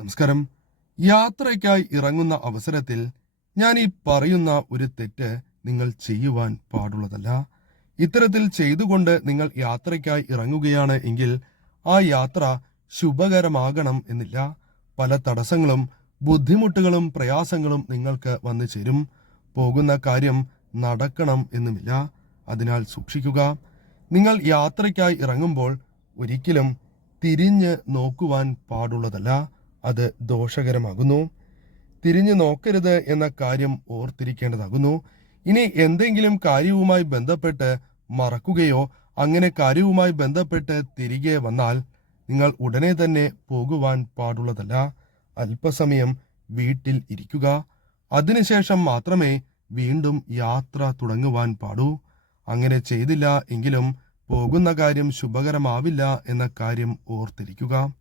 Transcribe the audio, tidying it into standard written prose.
നമസ്കാരം. യാത്രയ്ക്കായി ഇറങ്ങുന്ന അവസരത്തിൽ ഞാൻ ഈ പറയുന്ന ഒരു തെറ്റ് നിങ്ങൾ ചെയ്യുവാൻ പാടുള്ളതല്ല. ഇത്തരത്തിൽ ചെയ്തുകൊണ്ട് നിങ്ങൾ യാത്രയ്ക്കായി ഇറങ്ങുകയാണ് എങ്കിൽ ആ യാത്ര ശുഭകരമാകണം എന്നില്ല. പല തടസ്സങ്ങളും ബുദ്ധിമുട്ടുകളും പ്രയാസങ്ങളും നിങ്ങൾക്ക് വന്നു ചേരും. പോകുന്ന കാര്യം നടക്കണം എന്നുമില്ല. അതിനാൽ സൂക്ഷിക്കുക. നിങ്ങൾ യാത്രയ്ക്കായി ഇറങ്ങുമ്പോൾ ഒരിക്കലും തിരിഞ്ഞ് നോക്കുവാൻ പാടുള്ളതല്ല. അത് ദോഷകരമാകുന്നു. തിരിഞ്ഞു നോക്കരുത് എന്ന കാര്യം ഓർത്തിരിക്കേണ്ടതാകുന്നു. ഇനി എന്തെങ്കിലും കാര്യവുമായി ബന്ധപ്പെട്ട് മറക്കുകയോ അങ്ങനെ കാര്യവുമായി ബന്ധപ്പെട്ട് തിരികെ വന്നാൽ നിങ്ങൾ ഉടനെ തന്നെ പോകുവാൻ പാടുള്ളതല്ല. അല്പസമയം വീട്ടിൽ ഇരിക്കുക. അതിനുശേഷം മാത്രമേ വീണ്ടും യാത്ര തുടങ്ങുവാൻ പാടൂ. അങ്ങനെ ചെയ്തില്ല എങ്കിലും പോകുന്ന കാര്യം ശുഭകരമാവില്ല എന്ന കാര്യം ഓർത്തിരിക്കുക.